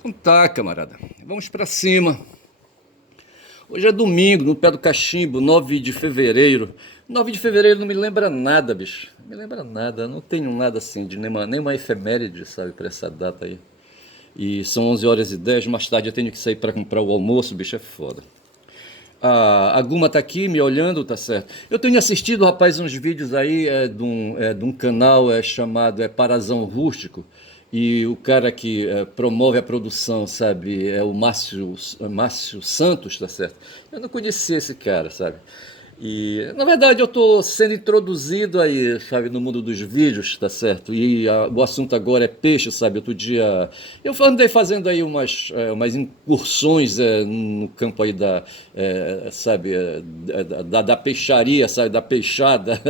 Então tá, camarada. Vamos pra cima. Hoje é domingo, no pé do cachimbo, 9 de fevereiro. 9 de fevereiro não me lembra nada, bicho. Não me lembra nada. Não tenho nada assim de nenhuma efeméride, sabe, pra essa data aí. E são 11 horas e 10. Mais tarde eu tenho que sair pra comprar o almoço, bicho, é foda. A Guma tá aqui me olhando, tá certo. Eu tenho assistido, rapaz, uns vídeos aí de um canal chamado Parazão Rústico. E o cara que promove a produção, sabe, é o Márcio Santos, tá certo? Eu não conhecia esse cara, sabe? E, na verdade, eu estou sendo introduzido aí, sabe, no mundo dos vídeos, tá certo? E o assunto agora é peixe, sabe? Outro dia eu andei fazendo aí umas incursões no campo aí sabe, da peixaria, sabe, da peixada,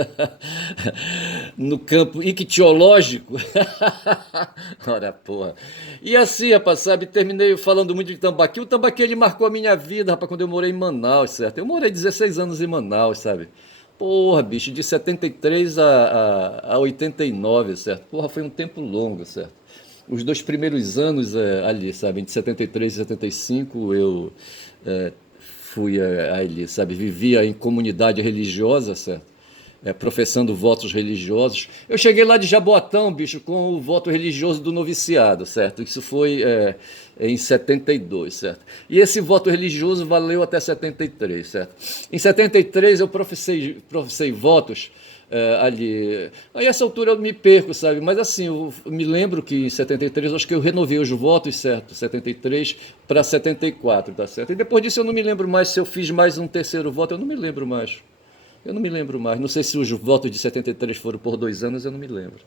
no campo ictiológico. Ora, porra. E assim, rapaz, sabe, terminei falando muito de tambaqui. O tambaqui, ele marcou a minha vida, rapaz, quando eu morei em Manaus, certo? Eu morei 16 anos em Manaus, sabe? Porra, bicho, de 73 a 89, certo? Porra, foi um tempo longo, certo? Os dois primeiros anos ali, sabe, de 73 e 75, eu fui ali, sabe, vivia em comunidade religiosa, certo? Professando votos religiosos. Eu cheguei lá de Jaboatão, bicho, com o voto religioso do noviciado, certo? Isso foi em 72, certo? E esse voto religioso valeu até 73, certo? Em 73 eu professei votos ali. Aí essa altura eu me perco, sabe? Mas assim, eu me lembro que em 73 acho que eu renovei os votos, certo? 73 para 74, tá certo? E depois disso eu não me lembro mais se eu fiz mais um terceiro voto, eu não me lembro mais. Eu não me lembro mais. Não sei se os votos de 73 foram por 2 anos, eu não me lembro.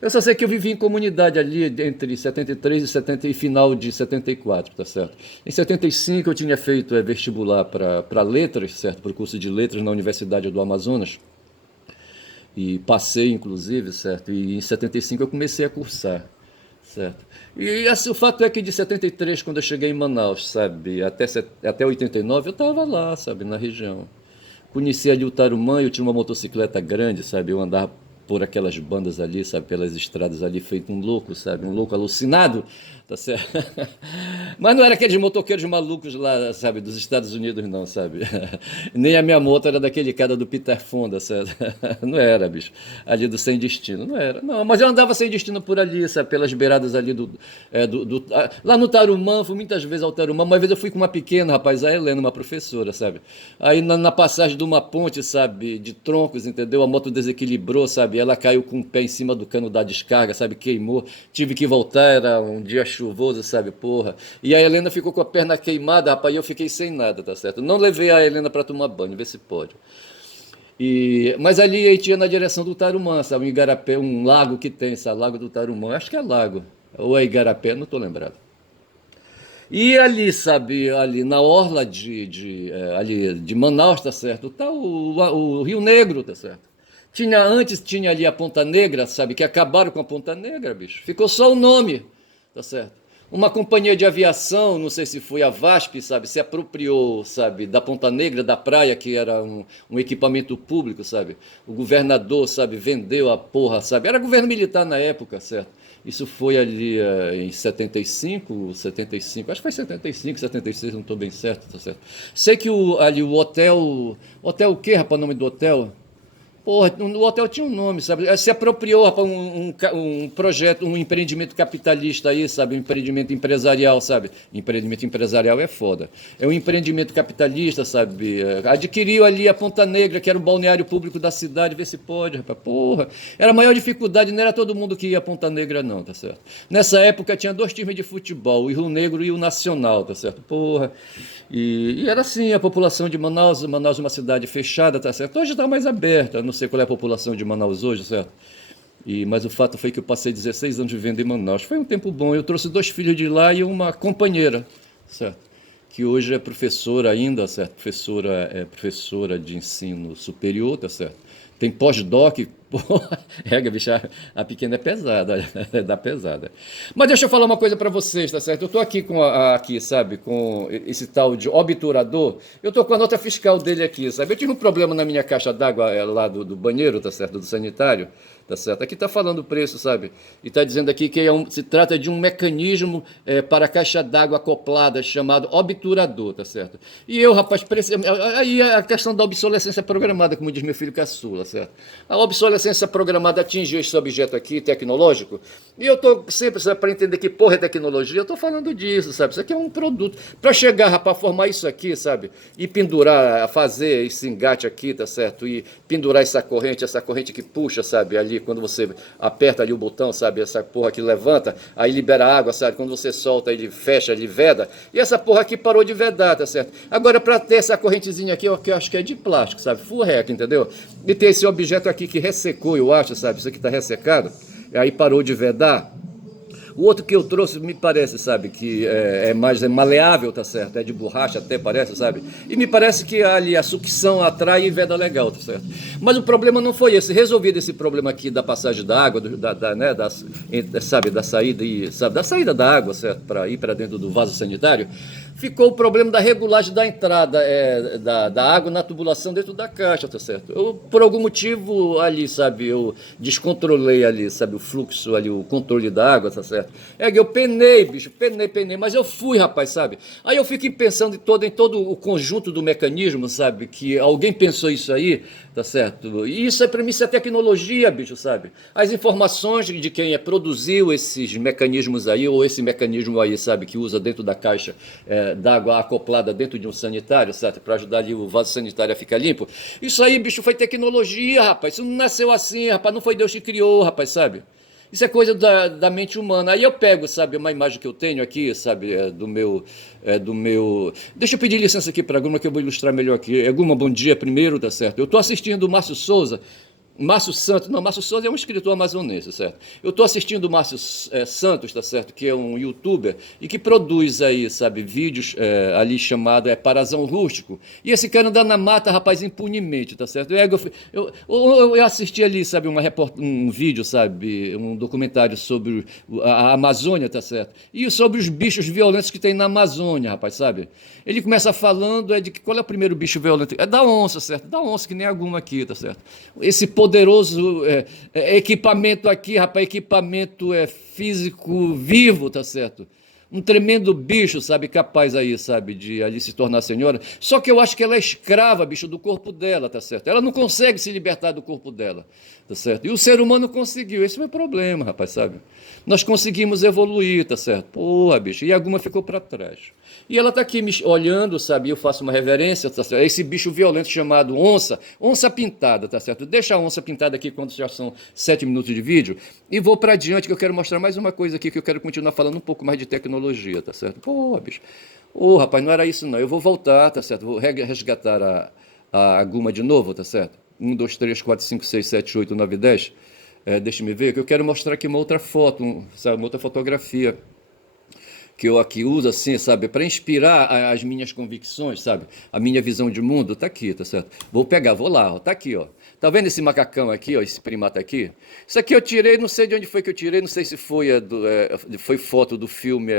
Eu só sei que eu vivi em comunidade ali entre 73 e 70 e final de 74, tá certo? Em 75 eu tinha feito vestibular para letras, certo? Para o curso de letras na Universidade do Amazonas. E passei, inclusive, certo? E em 75 eu comecei a cursar, certo? E assim, o fato é que de 73, quando eu cheguei em Manaus, sabe, até 89, eu estava lá, sabe, na região. Conheci ali o Tarumã, eu tinha uma motocicleta grande, sabe? Eu andava por aquelas bandas ali, sabe? Pelas estradas ali, feito um louco, sabe? Um louco alucinado, tá certo? Mas não era aqueles motoqueiros malucos lá, sabe? Dos Estados Unidos, não, sabe? Nem a minha moto era daquele cara do Peter Fonda, sabe? Não era, bicho. Ali do Sem Destino, não era. Não, mas eu andava sem destino por ali, sabe? Pelas beiradas ali lá no Tarumã, fui muitas vezes ao Tarumã. Uma vez eu fui com uma pequena, rapaz, a Helena, uma professora, sabe? Aí na passagem de uma ponte, sabe, de troncos, entendeu? A moto desequilibrou, sabe? Ela caiu com o pé em cima do cano da descarga, sabe? Queimou. Tive que voltar, era um dia chuvoso, sabe? Porra. E a Helena ficou com a perna queimada, rapaz, e eu fiquei sem nada, tá certo? Não levei a Helena para tomar banho, vê se pode. Mas ali a gente ia na direção do Tarumã, sabe? Um Igarapé, um lago que tem, sabe? Lago do Tarumã. Acho que é lago. Ou é Igarapé, não estou lembrado. E ali, sabe, ali na orla ali de Manaus, tá certo? Tá o Rio Negro, tá certo? Antes tinha ali a Ponta Negra, sabe, que acabaram com a Ponta Negra, bicho. Ficou só o nome, tá certo? Uma companhia de aviação, não sei se foi a VASP, sabe, se apropriou, sabe, da Ponta Negra, da praia, que era um equipamento público, sabe? O governador, sabe, vendeu a porra, sabe? Era governo militar na época, certo? Isso foi ali em 75, acho que foi 75, 76, não estou bem certo, tá certo? Sei que ali o hotel. Hotel o quê, rapaz, o nome do hotel? Porra, o hotel tinha um nome, sabe? Se apropriou rapaz, um projeto, um empreendimento capitalista aí, sabe? Um empreendimento empresarial, sabe? Empreendimento empresarial é foda. É um empreendimento capitalista, sabe? Adquiriu ali a Ponta Negra, que era o balneário público da cidade, vê se pode, rapaz. Porra, era a maior dificuldade, não era todo mundo que ia a Ponta Negra, não, tá certo? Nessa época tinha dois times de futebol, o Rio Negro e o Nacional, tá certo? Porra. E era assim, a população de Manaus, Manaus é uma cidade fechada, tá certo? Hoje está mais aberta, não sei qual é a população de Manaus hoje, certo? Mas o fato foi que eu passei 16 anos vivendo em Manaus. Foi um tempo bom. Eu trouxe dois filhos de lá e uma companheira, certo? Que hoje é professora ainda, certo? Professora de ensino superior, tá certo? Tem pós-doc, Pô, bicho, a pequena é pesada, dá pesada. Mas deixa eu falar uma coisa pra vocês, tá certo? Eu tô aqui aqui, sabe, com esse tal de obturador. Eu tô com a nota fiscal dele aqui, sabe? Eu tive um problema na minha caixa d'água lá do banheiro, tá certo? Do sanitário, tá certo? Aqui tá falando o preço, sabe? E tá dizendo aqui que se trata de um mecanismo para caixa d'água acoplada chamado obturador, tá certo? E eu, rapaz, aí a questão da obsolescência programada, como diz meu filho caçula, certo? A obsolescência programada atingiu esse objeto aqui, tecnológico, e eu tô sempre, sabe, para entender que porra é tecnologia, eu tô falando disso, sabe? Isso aqui é um produto. Para chegar, rapaz, formar isso aqui, sabe? E pendurar, fazer esse engate aqui, tá certo? E pendurar essa corrente que puxa, sabe? Ali, quando você aperta ali o botão, sabe? Essa porra que levanta, aí libera água, sabe? Quando você solta, ele fecha, ele veda. E essa porra aqui parou de vedar, tá certo? Agora, para ter essa correntezinha aqui, que eu acho que é de plástico, sabe? Furreca, entendeu? E ter esse objeto aqui que ressecou, eu acho, sabe? Isso aqui tá ressecado, aí parou de vedar. O outro que eu trouxe me parece, sabe, que é mais maleável, tá certo? É de borracha até, parece, sabe? E me parece que ali a sucção atrai e veda legal, tá certo? Mas o problema não foi esse. Resolvido esse problema aqui da passagem da água, né, sabe, da saída, sabe, da saída da água, certo? Para ir para dentro do vaso sanitário, ficou o problema da regulagem da entrada da água na tubulação dentro da caixa, tá certo? Eu, por algum motivo ali, sabe, eu descontrolei ali, sabe, o fluxo ali, o controle da água, tá certo? É que eu penei, bicho, penei, mas eu fui, rapaz, sabe? Aí eu fiquei pensando em todo o conjunto do mecanismo, sabe? Que alguém pensou isso aí, tá certo? E isso é pra mim, isso é tecnologia, bicho, sabe? As informações de quem produziu esses mecanismos aí, ou esse mecanismo aí, sabe, que usa dentro da caixa d'água acoplada dentro de um sanitário, sabe? Para ajudar ali o vaso sanitário a ficar limpo. Isso aí, bicho, foi tecnologia, rapaz. Isso não nasceu assim, rapaz. Não foi Deus que criou, rapaz, sabe? Isso é coisa da mente humana. Aí eu pego, sabe, uma imagem que eu tenho aqui, sabe, do meu. Deixa eu pedir licença aqui para a Guma que eu vou ilustrar melhor aqui. Guma, bom dia primeiro, tá certo? Eu estou assistindo o Márcio Souza. Márcio Santos, não, Márcio Souza é um escritor amazonense, certo? Eu estou assistindo o Márcio Santos, tá certo? Que é um youtuber e que produz aí, sabe, vídeos ali chamado Parazão Rústico. E esse cara anda na mata, rapaz, impunemente, tá certo? Eu assisti ali, sabe, um vídeo, sabe, um documentário sobre a Amazônia, tá certo? E sobre os bichos violentos que tem na Amazônia, rapaz, sabe? Ele começa falando de que qual é o primeiro bicho violento? É da onça, certo? Da onça, que nem alguma aqui, tá certo? Esse poderoso equipamento aqui, rapaz, equipamento físico vivo, tá certo? Um tremendo bicho, sabe, capaz aí, sabe, de ali se tornar senhora. Só que eu acho que ela é escrava, bicho, do corpo dela, tá certo? Ela não consegue se libertar do corpo dela, tá certo? E o ser humano conseguiu, esse é o problema, rapaz, sabe? Nós conseguimos evoluir, tá certo? Porra, bicho, e alguma ficou para trás. E ela tá aqui me olhando, sabe? Eu faço uma reverência, tá certo? Esse bicho violento chamado onça, onça pintada, tá certo? Deixa a onça pintada aqui quando já são 7 minutos de vídeo e vou para adiante que eu quero mostrar mais uma coisa aqui que eu quero continuar falando um pouco mais de tecnologia, tá certo? Pô, bicho. Ô, rapaz, não era isso não. Eu vou voltar, tá certo? Vou resgatar a Guma de novo, tá certo? 1, 2, 3, 4, 5, 6, 7, 8, 9, 10. Deixa-me ver que eu quero mostrar aqui uma outra foto, sabe? Uma outra fotografia que eu aqui uso assim, sabe, para inspirar as minhas convicções, sabe, a minha visão de mundo, tá aqui, tá certo? Vou pegar, vou lá, ó, tá aqui, ó. Tá vendo esse macacão aqui, ó, esse primata aqui? Isso aqui eu tirei, não sei de onde foi que eu tirei, não sei se foi, foi foto do filme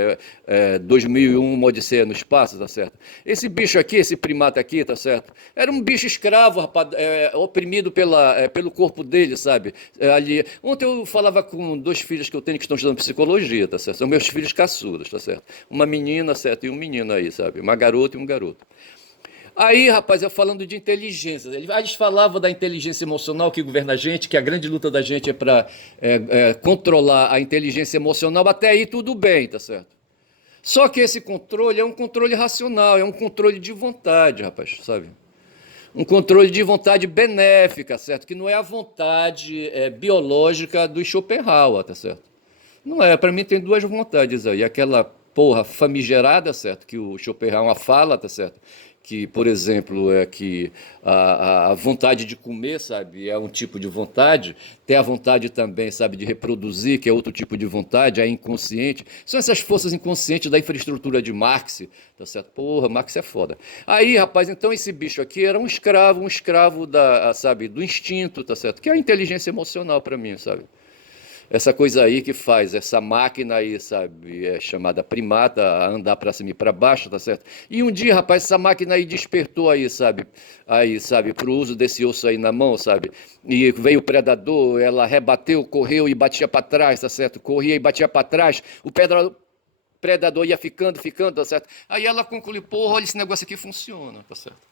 2001, Uma Odisseia no Espaço, tá certo? Esse bicho aqui, esse primata aqui, tá certo? Era um bicho escravo, rapaz, oprimido pelo corpo dele, sabe? Ali. Ontem eu falava com 2 filhos que eu tenho que estão estudando psicologia, tá certo? São meus filhos caçudas, tá certo? Uma menina, certo? E um menino aí, sabe? Uma garota e um garoto. Aí, rapaz, eu falando de inteligência, eles falavam da inteligência emocional que governa a gente, que a grande luta da gente é para controlar a inteligência emocional, até aí tudo bem, tá certo? Só que esse controle é um controle racional, é um controle de vontade, rapaz, sabe? Um controle de vontade benéfica, certo? Que não é a vontade biológica do Schopenhauer, tá certo? Não é, para mim tem 2 vontades aí, aquela porra famigerada, certo? Que o Schopenhauer fala, tá certo? que, por exemplo, é que a vontade de comer, sabe, é um tipo de vontade, tem a vontade também, sabe, de reproduzir, que é outro tipo de vontade, a inconsciente. São essas forças inconscientes da infraestrutura de Marx, tá certo? Porra, Marx é foda. Aí, rapaz, então esse bicho aqui era um escravo da, sabe, do instinto, tá certo? Que é a inteligência emocional para mim, sabe? Essa coisa aí que faz essa máquina aí, sabe, é chamada primata, a andar para cima e para baixo, tá certo? E um dia, rapaz, essa máquina aí despertou aí, sabe, pro uso desse osso aí na mão, sabe? E veio o predador, ela rebateu, correu e batia para trás, tá certo? Corria e batia para trás, predador ia ficando, tá certo? Aí ela concluiu, porra, olha, esse negócio aqui funciona, tá certo?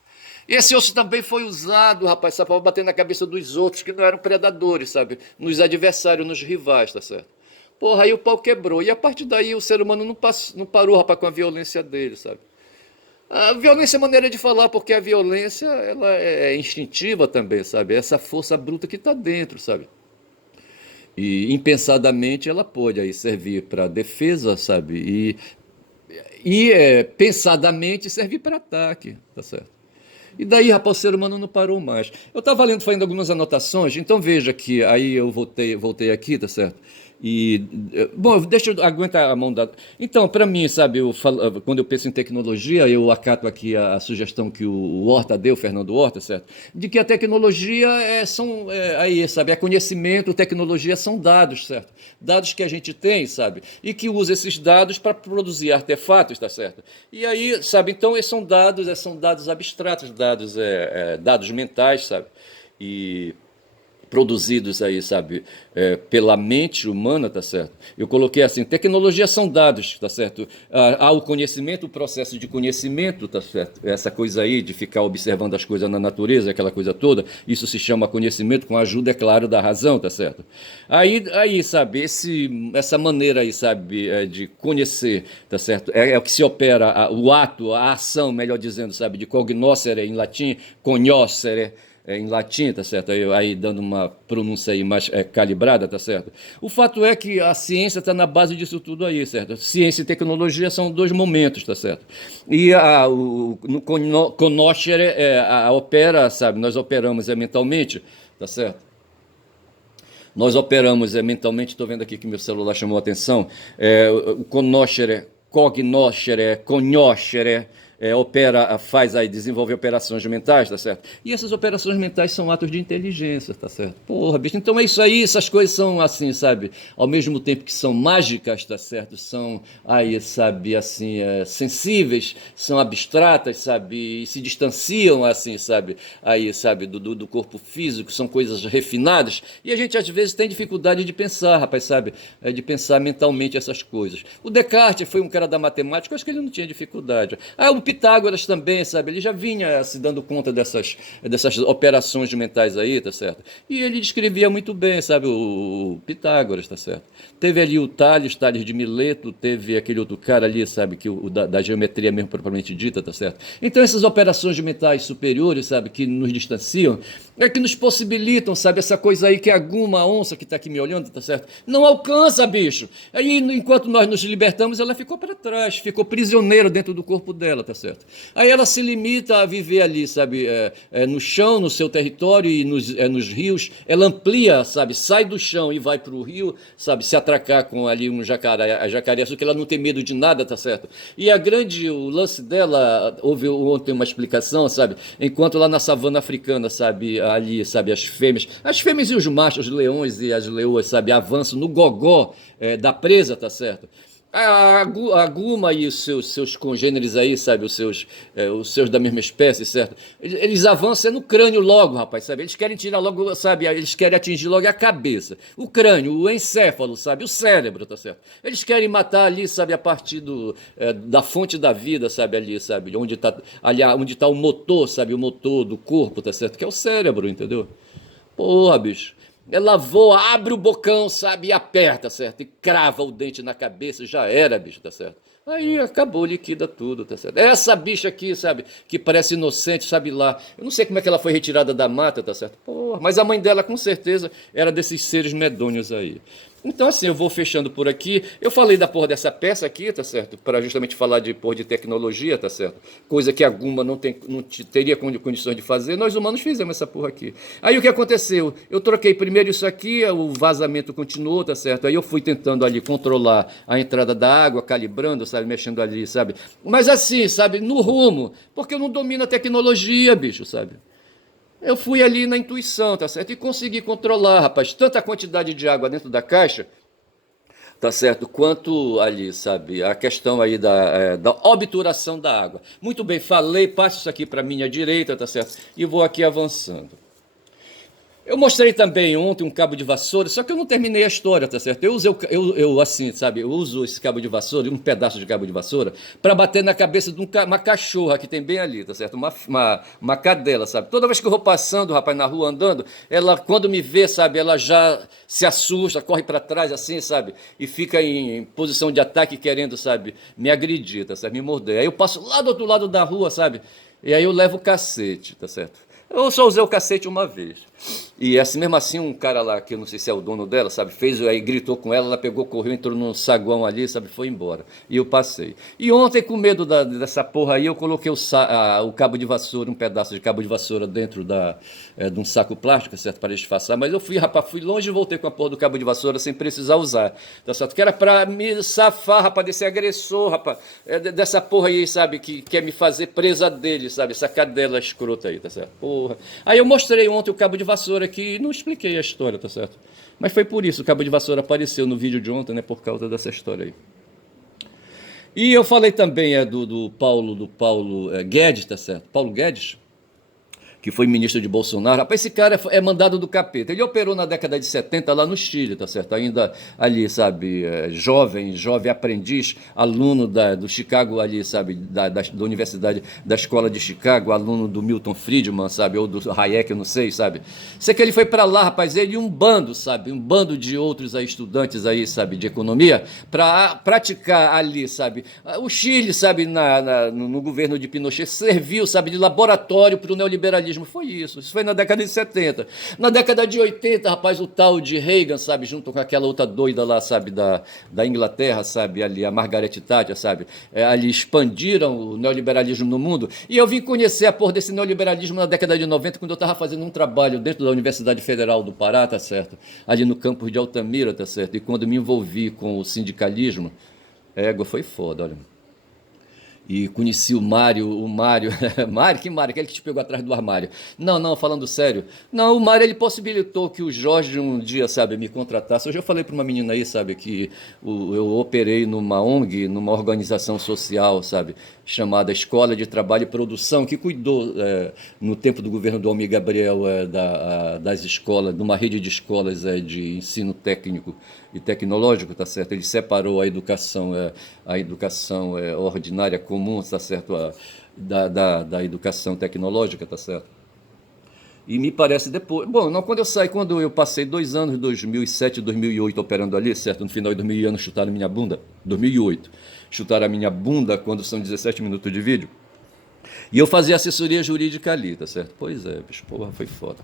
Esse osso também foi usado, rapaz, sabe, para bater na cabeça dos outros que não eram predadores, sabe? Nos adversários, nos rivais, tá certo? Porra, aí o pau quebrou. E a partir daí o ser humano não parou, rapaz, com a violência dele, sabe? A violência é maneira de falar, porque a violência, ela é instintiva também, sabe? É essa força bruta que está dentro, sabe? E impensadamente ela pode aí servir para defesa, sabe? Pensadamente servir para ataque, tá certo? E daí, rapaz, o ser humano não parou mais. Eu estava lendo, fazendo algumas anotações, então veja que aí eu voltei aqui, tá certo? E, bom, deixa eu aguentar a mão da. Então, para mim, sabe, quando eu penso em tecnologia, eu acato aqui a sugestão que o Horta deu, Fernando Horta, certo? De que a tecnologia aí, sabe, é conhecimento, tecnologia são dados, certo? Dados que a gente tem, sabe? E que usa esses dados para produzir artefatos, tá certo? E aí, sabe, então esses são dados abstratos, dados mentais, sabe? E produzidos aí, sabe, pela mente humana, tá certo? Eu coloquei assim, tecnologia são dados, tá certo? Há o conhecimento, o processo de conhecimento, tá certo? Essa coisa aí de ficar observando as coisas na natureza, aquela coisa toda, isso se chama conhecimento com a ajuda, é claro, da razão, tá certo? Aí sabe, essa maneira aí, sabe, de conhecer, tá certo? É o que se opera, o ato, a ação, melhor dizendo, sabe, de cognoscere em latim, cognoscere, em latim, tá certo? Aí dando uma pronúncia aí mais calibrada, tá certo? O fato é que a ciência está na base disso tudo aí, certo? Ciência e tecnologia são dois momentos, tá certo? E no conoscere opera, sabe? Nós operamos mentalmente, tá certo? Nós operamos mentalmente, estou vendo aqui que meu celular chamou a atenção, o conoscere, cognoscere, conhocere, faz aí, desenvolve operações mentais, tá certo? E essas operações mentais são atos de inteligência, tá certo? Porra, bicho, então é isso aí, essas coisas são assim, sabe? Ao mesmo tempo que são mágicas, tá certo? São aí, sabe, assim, sensíveis, são abstratas, sabe? E se distanciam, assim, sabe? Aí, sabe, do corpo físico, são coisas refinadas. E a gente, às vezes, tem dificuldade de pensar, rapaz, sabe? De pensar mentalmente essas coisas. O Descartes foi um cara da matemática, eu acho que ele não tinha dificuldade. O Pitágoras também, sabe? Ele já vinha se dando conta dessas operações mentais aí, tá certo? E ele descrevia muito bem, sabe? O Pitágoras, tá certo? Teve ali o Tales de Mileto, teve aquele outro cara ali, sabe? Que da geometria mesmo propriamente dita, tá certo? Então essas operações mentais superiores, sabe? Que nos distanciam, que nos possibilitam, sabe? Essa coisa aí que a Guma, a onça que tá aqui me olhando, tá certo? Não alcança, bicho! Aí, enquanto nós nos libertamos, ela ficou para trás, ficou prisioneira dentro do corpo dela, tá certo? Aí ela se limita a viver ali, sabe, no chão, no seu território e nos rios. Ela amplia, sabe, sai do chão e vai para o rio, sabe, se atracar com ali um jacaré, a jacaré, só que ela não tem medo de nada, tá certo? E o lance dela, houve ontem uma explicação, sabe, enquanto lá na savana africana, sabe, ali, sabe, as fêmeas e os machos, os leões e as leoas, sabe, avançam no gogó da presa, tá certo? A Guma e os seus congêneres aí, sabe, os seus da mesma espécie, certo? Eles avançam no crânio logo, rapaz, sabe? Eles querem tirar logo, sabe? Eles querem atingir logo a cabeça, o crânio, o encéfalo, sabe? O cérebro, tá certo? Eles querem matar ali, sabe, a partir da fonte da vida, sabe? Ali, sabe? Onde tá o motor, sabe? O motor do corpo, tá certo? Que é o cérebro, entendeu? Porra, bicho. Ela voa, abre o bocão, sabe, e aperta, certo? E crava o dente na cabeça, já era, bicho, tá certo? Aí acabou, liquida tudo, tá certo? Essa bicha aqui, sabe, que parece inocente, sabe lá. Eu não sei como é que ela foi retirada da mata, tá certo? Porra, mas a mãe dela, com certeza, era desses seres medonhos aí. Então, assim, eu vou fechando por aqui. Eu falei da porra dessa peça aqui, tá certo? Para justamente falar de porra de tecnologia, tá certo? Coisa que a Guma teria condições de fazer. Nós humanos fizemos essa porra aqui. Aí o que aconteceu? Eu troquei primeiro isso aqui, o vazamento continuou, tá certo? Aí eu fui tentando ali controlar a entrada da água, calibrando, sabe? Mexendo ali, sabe? Mas assim, sabe? No rumo. Porque eu não domino a tecnologia, bicho, sabe? Eu fui ali na intuição, tá certo? E consegui controlar, rapaz, tanta quantidade de água dentro da caixa, tá certo? Quanto ali, sabe? A questão aí da obturação da água. Muito bem, falei, passo isso aqui para minha direita, tá certo? E vou aqui avançando. Eu mostrei também ontem um cabo de vassoura, só que eu não terminei a história, tá certo? Eu usei, assim, sabe? Eu uso esse cabo de vassoura, um pedaço de cabo de vassoura, para bater na cabeça de uma cachorra que tem bem ali, tá certo? Uma cadela, sabe? Toda vez que eu vou passando, rapaz, na rua andando, ela, quando me vê, sabe? Ela já se assusta, corre para trás, assim, sabe? E fica em posição de ataque, querendo, sabe? Me agredir, tá certo? Me morder. Aí eu passo lá do outro lado da rua, sabe? E aí eu levo o cacete, tá certo? Eu só usei o cacete uma vez. E assim, mesmo assim, um cara lá, que eu não sei se é o dono dela, sabe, fez, aí gritou com ela pegou, correu, entrou num saguão ali, sabe, foi embora. E eu passei. E ontem, com medo dessa porra aí, eu coloquei o cabo de vassoura, um pedaço de cabo de vassoura dentro de um saco plástico, certo, para disfarçar. Mas eu fui, rapaz, fui longe e voltei com a porra do cabo de vassoura sem precisar usar, tá certo? Que era pra me safar, rapaz, desse agressor, rapaz, dessa porra aí, sabe, que quer me fazer presa dele, sabe, essa cadela escrota aí, tá certo? Porra. Aí eu mostrei ontem o cabo de vassoura aqui e não expliquei a história, tá certo? Mas foi por isso, o cabo de vassoura apareceu no vídeo de ontem, né, por causa dessa história aí. E eu falei também do Paulo Guedes, tá certo? Paulo Guedes, que foi ministro de Bolsonaro. Rapaz, esse cara é mandado do capeta. Ele operou na década de 70 lá no Chile, tá certo? Ainda ali, sabe, jovem aprendiz, aluno do Chicago ali, sabe, da Universidade, da Escola de Chicago, aluno do Milton Friedman, sabe, ou do Hayek, eu não sei, sabe. Sei que ele foi para lá, rapaz, ele e um bando, sabe, um bando de outros aí, estudantes aí, sabe, de economia, para praticar ali, sabe. O Chile, sabe, no governo de Pinochet, serviu, sabe, de laboratório para o neoliberalismo. Foi isso foi na década de 70. Na década de 80, rapaz, o tal de Reagan, sabe, junto com aquela outra doida lá, sabe, da Inglaterra, sabe, ali, a Margaret Thatcher, sabe, ali expandiram o neoliberalismo no mundo. E eu vim conhecer a porra desse neoliberalismo na década de 90, quando eu estava fazendo um trabalho dentro da Universidade Federal do Pará, tá certo, ali no campus de Altamira, tá certo, e quando me envolvi com o sindicalismo, foi foda, olha. E conheci o Mário, Mário, que Mário? Aquele que te pegou atrás do armário. Não, não, falando sério. Não, o Mário, ele possibilitou que o Jorge um dia, sabe, me contratasse. Hoje eu falei para uma menina aí, sabe, que eu operei numa ONG, numa organização social, sabe, chamada Escola de Trabalho e Produção, que cuidou, no tempo do governo do Almir Gabriel, das escolas, de uma rede de escolas de ensino técnico e tecnológico, tá certo? Ele separou a educação ordinária comum, tá certo? Da educação tecnológica, tá certo? E me parece depois. Bom, não, quando eu passei 2 anos, 2007 e 2008, operando ali, certo? No final de 2000 chutaram minha bunda. 2008. Chutaram a minha bunda quando são 17 minutos de vídeo. E eu fazia assessoria jurídica ali, tá certo? Pois é, bicho, porra, foi foda.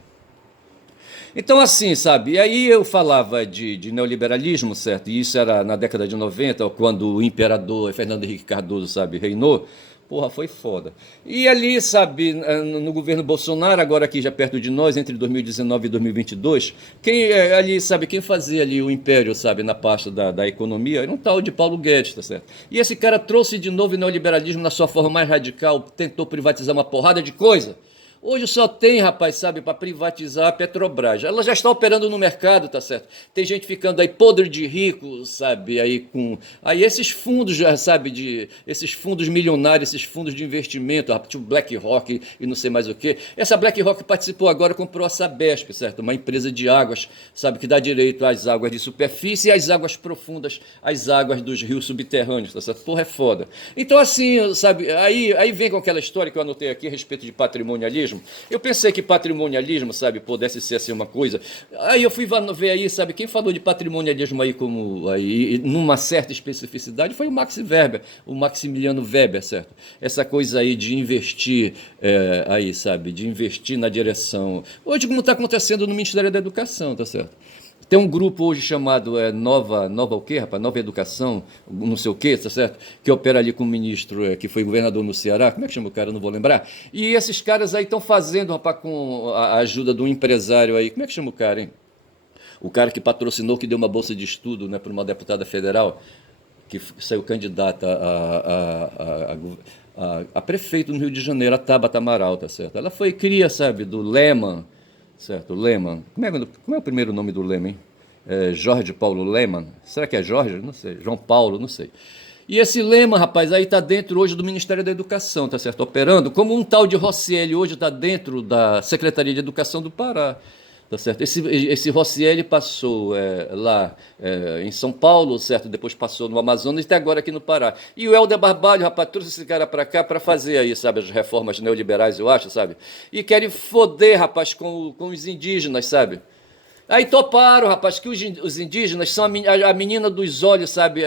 Então, assim, sabe, e aí eu falava de neoliberalismo, certo? E isso era na década de 90, quando o imperador Fernando Henrique Cardoso, sabe, reinou. Porra, foi foda. E ali, sabe, no governo Bolsonaro, agora aqui já perto de nós, entre 2019 e 2022, quem fazia ali o império, sabe, na pasta da economia, era um tal de Paulo Guedes, tá certo? E esse cara trouxe de novo o neoliberalismo na sua forma mais radical, tentou privatizar uma porrada de coisa. Hoje só tem, rapaz, sabe, para privatizar a Petrobras. Ela já está operando no mercado, tá certo? Tem gente ficando aí podre de rico, sabe, aí esses fundos, já sabe, esses fundos milionários, esses fundos de investimento, tipo BlackRock e não sei mais o quê. Essa BlackRock participou agora, comprou a Sabesp, certo? Uma empresa de águas, sabe, que dá direito às águas de superfície e às águas profundas, às águas dos rios subterrâneos, tá certo? Porra, é foda. Então, assim, sabe, aí vem com aquela história que eu anotei aqui a respeito de patrimonialismo. Eu pensei que patrimonialismo, sabe, pudesse ser assim uma coisa. Aí eu fui ver aí, sabe, quem falou de patrimonialismo aí como aí numa certa especificidade foi o Max Weber, o Maximiliano Weber, certo? Essa coisa aí de investir aí, sabe, de investir na direção. Hoje como está acontecendo no Ministério da Educação, tá certo? Tem um grupo hoje chamado Nova o quê, rapaz? Nova Educação, não sei o quê, tá certo? Que opera ali com o ministro que foi governador no Ceará, como é que chama o cara? Eu não vou lembrar. E esses caras aí estão fazendo, rapaz, com a ajuda de um empresário aí, como é que chama o cara, hein? O cara que patrocinou, que deu uma bolsa de estudo, né, para uma deputada federal, que saiu candidata a prefeito no Rio de Janeiro, a Tabata Amaral, tá certo? Ela foi cria, sabe, do Leman, certo? Leman. Como é o primeiro nome do Leman, hein? Jorge Paulo Leman. Será que é Jorge? Não sei. João Paulo, não sei. E esse Leman, rapaz, aí está dentro hoje do Ministério da Educação, tá certo? Operando, como um tal de Rocieli hoje está dentro da Secretaria de Educação do Pará. Tá certo? Esse Rocieli passou lá em São Paulo, certo? Depois passou no Amazonas e até agora aqui no Pará. E o Helder Barbalho, rapaz, trouxe esse cara para cá para fazer aí, sabe, as reformas neoliberais, eu acho, sabe? E querem foder, rapaz, com os indígenas, sabe? Aí toparam, rapaz, que os indígenas são a menina dos olhos, sabe,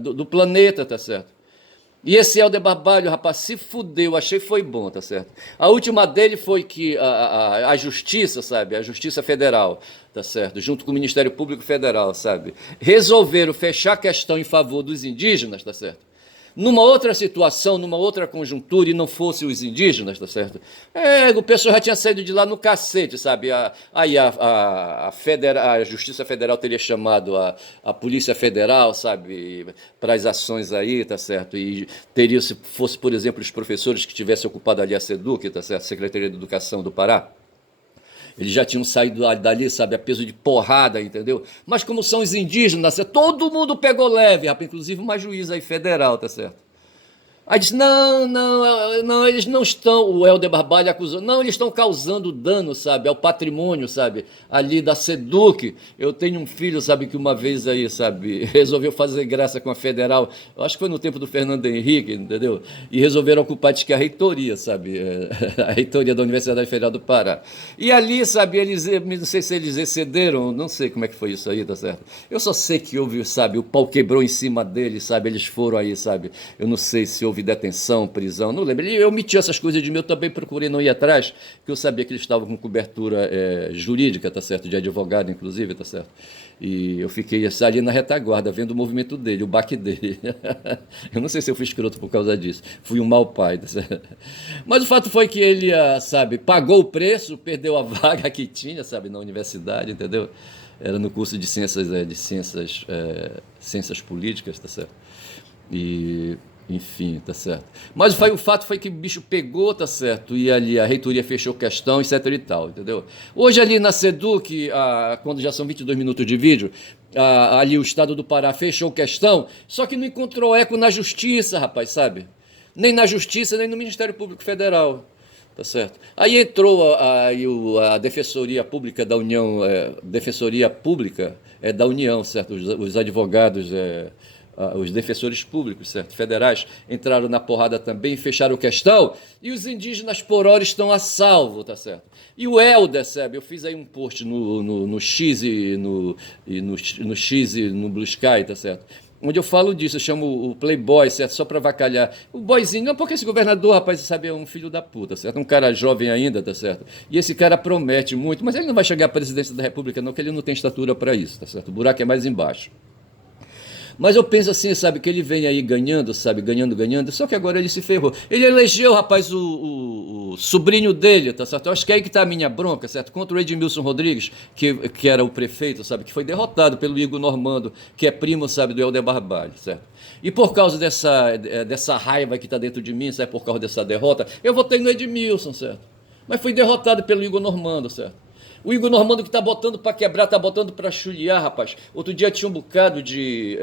do planeta, tá certo? E esse Helder Barbalho, rapaz, se fudeu, achei que foi bom, tá certo? A última dele foi que a Justiça, sabe, a Justiça Federal, tá certo, junto com o Ministério Público Federal, sabe, resolveram fechar a questão em favor dos indígenas, tá certo? Numa outra situação, numa outra conjuntura, e não fossem os indígenas, tá certo? O pessoal já tinha saído de lá no cacete, sabe? Aí a Justiça Federal teria chamado a Polícia Federal, sabe? Para as ações aí, tá certo? E teria, se fosse, por exemplo, os professores que tivessem ocupado ali a SEDUC, tá certo? Secretaria de Educação do Pará. Eles já tinham saído dali, sabe, a peso de porrada, entendeu? Mas como são os indígenas, todo mundo pegou leve, rapaz, inclusive uma juíza aí federal, tá certo? Aí disse, não, eles não estão, o Helder Barbalho acusou, não, eles estão causando dano, sabe, ao patrimônio, sabe, ali da SEDUC. Eu tenho um filho, sabe, que uma vez aí, sabe, resolveu fazer graça com a federal, eu acho que foi no tempo do Fernando Henrique, entendeu? E resolveram ocupar, diz que a reitoria, sabe, a reitoria da Universidade Federal do Pará. E ali, sabe, eles, não sei se eles excederam, não sei como é que foi isso aí, tá certo? Eu só sei que houve, sabe, o pau quebrou em cima deles, sabe, eles foram aí, sabe, eu não sei se houve detenção, prisão, não lembro. Eu omiti essas coisas de mim, eu também procurei não ir atrás, porque eu sabia que eles estavam com cobertura jurídica, tá certo? De advogado, inclusive, tá certo? E eu fiquei ali na retaguarda, vendo o movimento dele, o baque dele. Eu não sei se eu fui escroto por causa disso. Fui um mau pai, tá certo? Mas o fato foi que ele, sabe, pagou o preço, perdeu a vaga que tinha, sabe, na universidade, entendeu? Era no curso de ciências políticas, tá certo? E enfim, tá certo. Mas o fato foi que o bicho pegou, tá certo, e ali a reitoria fechou questão, etc e tal, entendeu? Hoje ali na SEDUC, quando já são 22 minutos de vídeo, ali o estado do Pará fechou questão, só que não encontrou eco na justiça, rapaz, sabe? Nem na justiça, nem no Ministério Público Federal. Tá certo? Aí entrou a Defensoria Pública da União, Defensoria Pública da União, certo? Os advogados, os defensores públicos, certo? Federais, entraram na porrada também, fecharam questão, e os indígenas por hora estão a salvo, tá certo? E o Helder, sabe? Eu fiz aí um post no X e no X e no Blue Sky, tá certo? Onde eu falo disso, eu chamo o Playboy, certo? Só para avacalhar. O boyzinho, não, porque esse governador, rapaz, sabe, é um filho da puta, certo? Um cara jovem ainda, tá certo? E esse cara promete muito, mas ele não vai chegar à presidência da República, não, que ele não tem estatura para isso, tá certo? O buraco é mais embaixo. Mas eu penso assim, sabe, que ele vem aí ganhando, sabe, ganhando, só que agora ele se ferrou. Ele elegeu, rapaz, o sobrinho dele, tá certo? Eu acho que é aí que tá a minha bronca, certo? Contra o Edmilson Rodrigues, que era o prefeito, sabe, que foi derrotado pelo Igor Normando, que é primo, sabe, do Helder Barbalho, certo? E por causa dessa raiva que tá dentro de mim, sabe, por causa dessa derrota, eu votei no Edmilson, certo? Mas fui derrotado pelo Igor Normando, certo? O Igor Normando que tá botando para quebrar, tá botando para chulear, rapaz. Outro dia tinha um bocado de...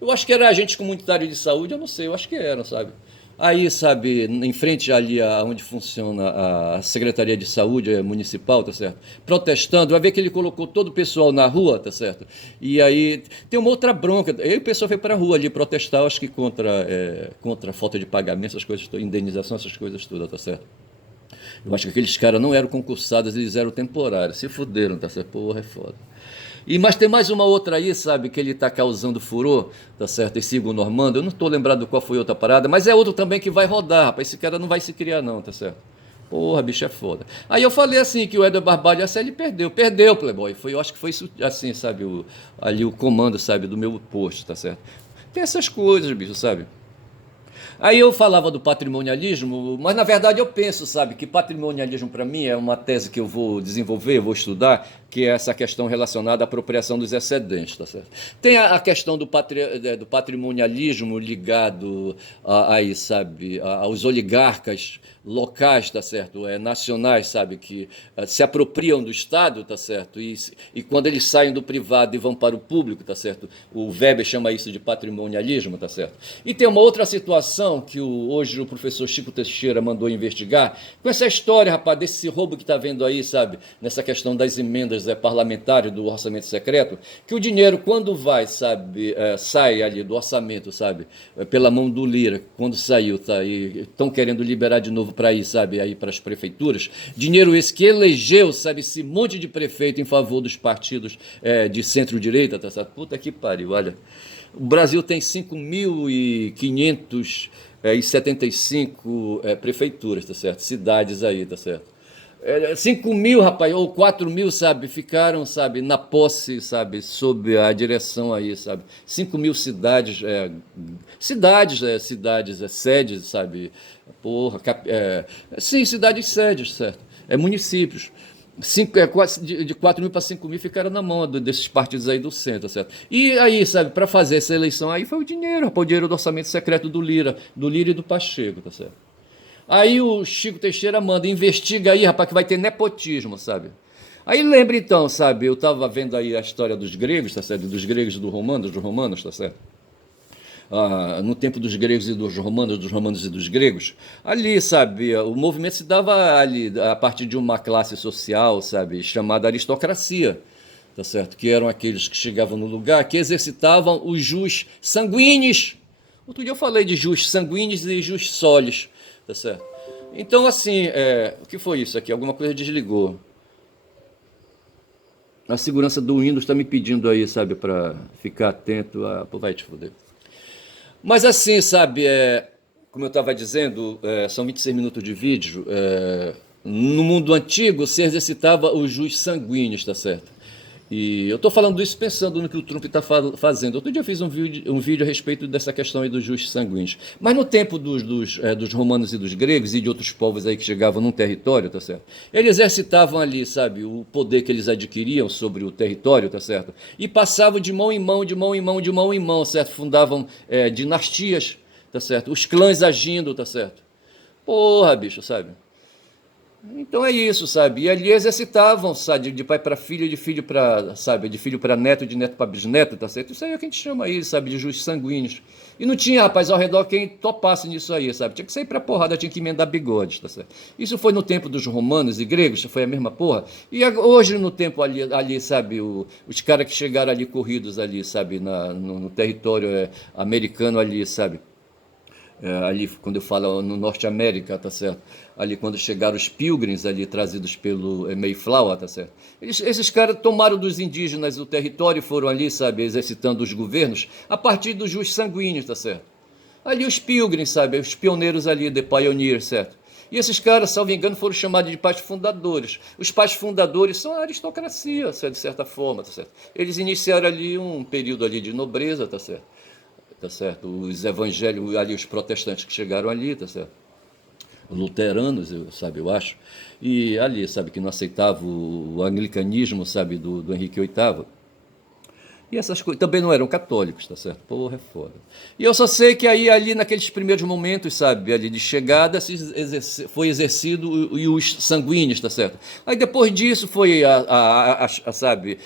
eu acho que era agente comunitário de saúde, eu não sei, eu acho que era, sabe? Aí, sabe, em frente ali onde funciona a Secretaria de Saúde Municipal, tá certo? Protestando, vai ver que ele colocou todo o pessoal na rua, tá certo? E aí tem uma outra bronca, aí o pessoal foi para a rua ali protestar, acho que contra a falta de pagamento, essas coisas, indenização, essas coisas todas, tá certo? Eu acho que aqueles caras não eram concursados, eles eram temporários. Se fuderam, tá certo? Porra, é foda. Mas tem mais uma outra aí, sabe, que ele tá causando furor, tá certo? Esse Igor Normando, eu não tô lembrado qual foi outra parada, mas é outro também que vai rodar, rapaz. Esse cara não vai se criar não, tá certo? Porra, bicho, é foda. Aí eu falei assim, que o Éder Barbalho, essa ele perdeu, Playboy. Foi, eu acho que foi isso, assim, sabe, ali o comando, sabe, do meu post, tá certo? Tem essas coisas, bicho, sabe? Aí eu falava do patrimonialismo, mas na verdade eu penso, sabe, que patrimonialismo para mim é uma tese que eu vou desenvolver, eu vou estudar, que é essa questão relacionada à apropriação dos excedentes, tá certo? Tem a questão do patrimonialismo ligado aí, sabe, aos oligarcas locais, tá certo? Nacionais, sabe, que se apropriam do Estado, tá certo? E quando eles saem do privado e vão para o público, tá certo? O Weber chama isso de patrimonialismo, tá certo? E tem uma outra situação que hoje o professor Chico Teixeira mandou investigar, com essa história, rapaz, desse roubo que está vendo aí, sabe, nessa questão das emendas parlamentares do orçamento secreto, que o dinheiro, quando vai, sabe, sai ali do orçamento, sabe, pela mão do Lira, quando saiu, tá, e estão querendo liberar de novo para ir, sabe, aí para as prefeituras, dinheiro esse que elegeu, sabe, esse monte de prefeito em favor dos partidos de centro-direita, tá certo? Puta que pariu, olha. O Brasil tem 5.575 prefeituras, tá certo? Cidades aí, tá certo? 5 mil, rapaz, ou 4 mil, sabe, ficaram, sabe, na posse, sabe, sob a direção aí, sabe, 5 mil cidades, sedes, sabe, porra, sim, cidades sedes, certo, municípios. De 4 mil para 5 mil ficaram na mão desses partidos aí do centro, certo? E aí, sabe, para fazer essa eleição aí foi o dinheiro, rapaz, o dinheiro do orçamento secreto do Lira e do Pacheco, tá certo? Aí o Chico Teixeira manda, investiga aí, rapaz, que vai ter nepotismo, sabe? Aí lembra então, sabe, eu estava vendo aí a história dos gregos, tá certo? Dos gregos e dos romanos, tá certo? No tempo dos gregos e dos romanos e dos gregos, ali, sabe, o movimento se dava ali a partir de uma classe social, sabe, chamada aristocracia, tá certo? Que eram aqueles que chegavam no lugar, que exercitavam os jus sanguíneos. Outro dia eu falei de jus sanguíneos e jus solis, tá certo? Então, assim, o que foi isso aqui? Alguma coisa desligou. A segurança do Windows está me pedindo aí, sabe, para ficar atento. Pô, vai te foder. Mas assim, sabe, como eu estava dizendo, são 26 minutos de vídeo. No mundo antigo se exercitava os jus sanguíneos, tá certo? E eu estou falando isso pensando no que o Trump está fazendo. Outro dia eu fiz um vídeo a respeito dessa questão aí dos jus sanguíneos. Mas no tempo dos romanos e dos gregos e de outros povos aí que chegavam num território, tá certo? Eles exercitavam ali, sabe, o poder que eles adquiriam sobre o território, tá certo? E passavam de mão em mão, de mão em mão, de mão em mão, certo? Fundavam dinastias, tá certo? Os clãs agindo, tá certo? Porra, bicho, sabe? Então é isso, sabe? E ali exercitavam, sabe, de pai para filho, de filho para, sabe, de filho para neto, de neto para bisneto, tá certo? Isso aí é o que a gente chama aí, sabe, de jus sanguíneos. E não tinha, rapaz, ao redor quem topasse nisso aí, sabe? Tinha que sair pra porrada, tinha que emendar bigodes, tá certo? Isso foi no tempo dos romanos e gregos, foi a mesma porra. E hoje no tempo ali sabe, os caras que chegaram ali corridos ali, sabe, no território americano ali, sabe? Ali quando eu falo no Norte América, tá certo? Ali quando chegaram os pilgrims ali trazidos pelo Mayflower, tá certo? Esses caras tomaram dos indígenas o território e foram ali, sabe, exercitando os governos a partir dos jus sanguíneos, tá certo? Ali os pilgrims, sabe, os pioneiros ali, the pioneers, certo? E esses caras, salvo engano, foram chamados de pais fundadores. Os pais fundadores são a aristocracia, de certa forma, tá certo? Eles iniciaram ali um período ali de nobreza, tá certo? Tá certo? Os evangélicos ali, os protestantes que chegaram ali, tá certo? Os luteranos, sabe, eu acho, e ali, sabe, que não aceitava o anglicanismo, sabe, do Henrique VIII. E essas coisas também não eram católicos, tá certo? Porra, é foda. E eu só sei que aí, ali naqueles primeiros momentos, sabe, ali de chegada, foi exercido os sanguíneos, tá certo? Aí depois disso foi, sabe,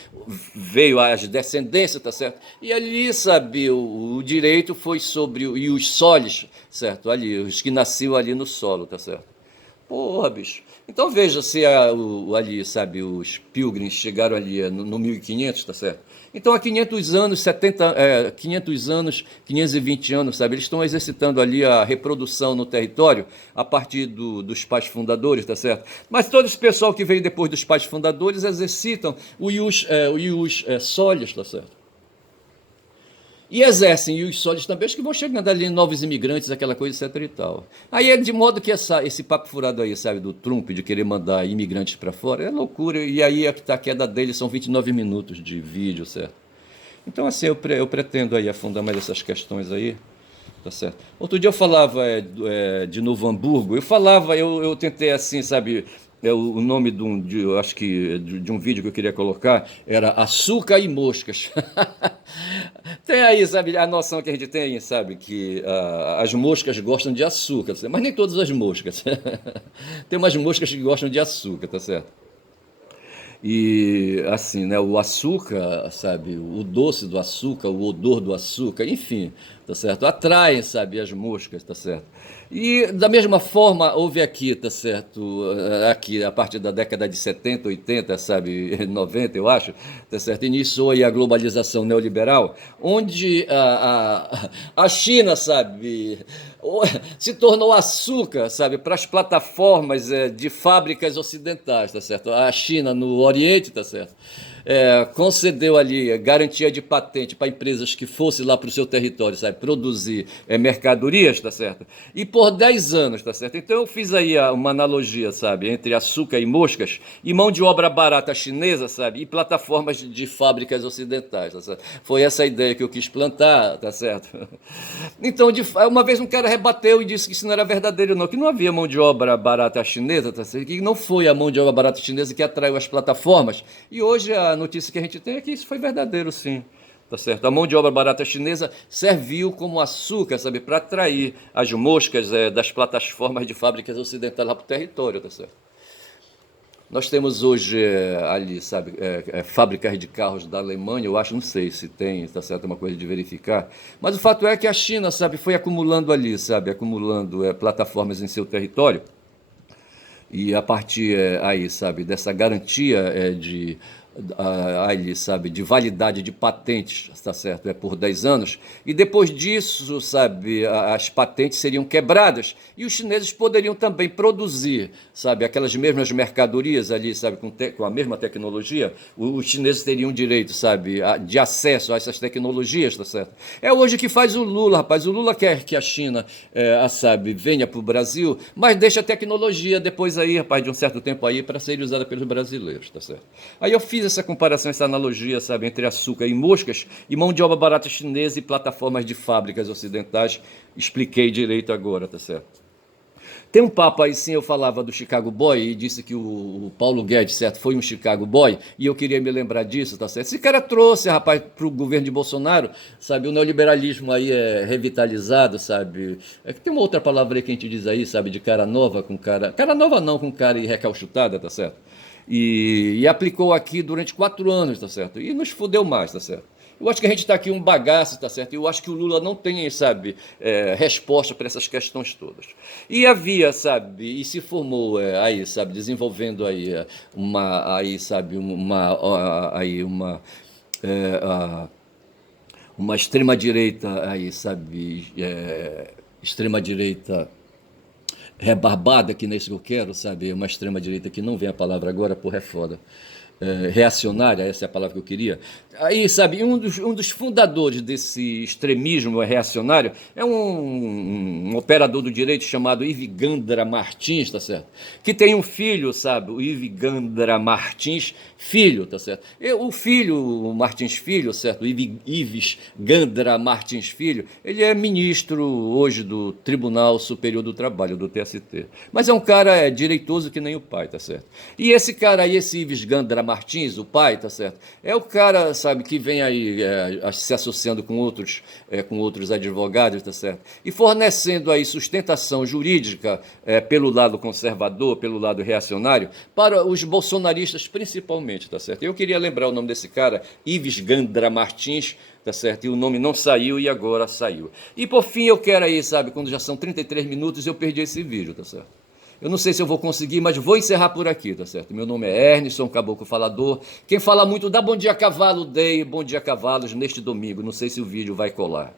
veio as descendências, tá certo? E ali, sabe, o direito foi sobre os solis, certo? Ali, os que nasciam ali no solo, tá certo? Porra, bicho. Então veja se ali, sabe, os pilgrims chegaram ali no 1500, tá certo? Então há 500 anos, 500 anos, 520 anos, sabe, eles estão exercitando ali a reprodução no território a partir dos pais fundadores, tá certo? Mas todo esse pessoal que veio depois dos pais fundadores exercitam o ius solis, tá certo? E exercem, e os sólidos também, acho que vão chegando ali novos imigrantes, aquela coisa, etc e tal. Aí é de modo que esse papo furado aí, sabe, do Trump, de querer mandar imigrantes para fora, é loucura. E aí a queda dele são 29 minutos de vídeo, certo? Então, assim, eu pretendo aí afundar mais essas questões aí, tá certo? Outro dia eu falava de Novo Hamburgo, eu tentei assim, sabe, o nome eu acho que de um vídeo que eu queria colocar era Açúcar e Moscas. Tem aí, sabe, a noção que a gente tem, sabe, que as moscas gostam de açúcar, mas nem todas as moscas. Tem umas moscas que gostam de açúcar, tá certo? E assim, né, o açúcar, sabe, o doce do açúcar, o odor do açúcar, enfim, tá certo? Atraem, sabe, as moscas, tá certo? E da mesma forma houve aqui, tá certo? Aqui a partir da década de 70, 80, sabe, 90, eu acho, tá certo? Iniciou aí a globalização neoliberal, onde a China, sabe, se tornou açúcar, sabe, para as plataformas de fábricas ocidentais, tá certo? A China no Oriente, tá certo? Concedeu ali garantia de patente para empresas que fossem lá para o seu território, sabe, produzir mercadorias, tá certo? E por 10 anos, tá certo? Então eu fiz aí uma analogia, sabe, entre açúcar e moscas e mão de obra barata chinesa, sabe, e plataformas de fábricas ocidentais, tá certo? Foi essa a ideia que eu quis plantar, tá certo? Então, uma vez um cara rebateu e disse que isso não era verdadeiro, não, que não havia mão de obra barata chinesa, tá certo? Que não foi a mão de obra barata chinesa que atraiu as plataformas. E hoje a notícia que a gente tem é que isso foi verdadeiro, sim. Tá certo? A mão de obra barata chinesa serviu como açúcar, sabe, para atrair as moscas das plataformas de fábricas ocidentais lá para o território, tá certo? Nós temos hoje ali, sabe, fábricas de carros da Alemanha, eu acho, não sei se tem, está certo, é uma coisa de verificar, mas o fato é que a China, sabe, foi acumulando ali, sabe, acumulando plataformas em seu território, e a partir aí, sabe, dessa garantia aí, sabe, de validade de patentes, está certo, por 10 anos, e depois disso, sabe, as patentes seriam quebradas e os chineses poderiam também produzir, sabe, aquelas mesmas mercadorias ali, sabe, com a mesma tecnologia, os chineses teriam direito, sabe, de acesso a essas tecnologias, está certo? É hoje que faz o Lula, rapaz, o Lula quer que a China, sabe, venha para o Brasil, mas deixa a tecnologia depois aí, rapaz, de um certo tempo aí, para ser usada pelos brasileiros, tá certo? Aí eu fiz essa comparação, essa analogia, sabe, entre açúcar e moscas e mão de obra barata chinesa e plataformas de fábricas ocidentais. Expliquei direito agora, tá certo? Tem um papo aí, sim, eu falava do Chicago Boy e disse que o Paulo Guedes, certo, foi um Chicago Boy e eu queria me lembrar disso, tá certo? Esse cara trouxe, rapaz, para o governo de Bolsonaro, sabe, o neoliberalismo aí é revitalizado, sabe? É que tem uma outra palavra aí que a gente diz aí, sabe, de cara nova com cara... Cara nova não, com cara recalchutada, tá certo? E aplicou aqui durante 4 anos, tá certo? E nos fudeu mais, tá certo? Eu acho que a gente está aqui um bagaço, tá certo? Eu acho que o Lula não tem, sabe, resposta para essas questões todas. E havia, sabe, e se formou aí, sabe, desenvolvendo aí aí, sabe, uma extrema direita aí, sabe, extrema direita rebarbada, que nem isso que eu quero, sabe? Uma extrema-direita que não vem a palavra agora, porra, é foda. Reacionária, essa é a palavra que eu queria. Aí, sabe, um dos fundadores desse extremismo reacionário é um operador do direito chamado Ivigandra Martins, tá certo? Que tem um filho, sabe, o Ivigandra Martins Filho, tá certo? O filho, o Martins Filho, certo? O Ives Gandra Martins Filho, ele é ministro hoje do Tribunal Superior do Trabalho, do TST. Mas é um cara direitoso que nem o pai, tá certo? E esse cara aí, esse Ives Gandra Martins, o pai, tá certo? É o cara, sabe, que vem aí se associando com outros advogados, tá certo? E fornecendo aí sustentação jurídica pelo lado conservador, pelo lado reacionário, para os bolsonaristas principalmente, tá certo? Eu queria lembrar o nome desse cara, Ives Gandra Martins, tá certo? E o nome não saiu e agora saiu. E por fim eu quero aí, sabe, quando já são 33 minutos, eu perdi esse vídeo, tá certo? Eu não sei se eu vou conseguir, mas vou encerrar por aqui, tá certo? Meu nome é Ernison, Caboclo Falador. Quem fala muito dá Bom Dia Cavalo Day, Bom Dia Cavalos neste domingo. Não sei se o vídeo vai colar.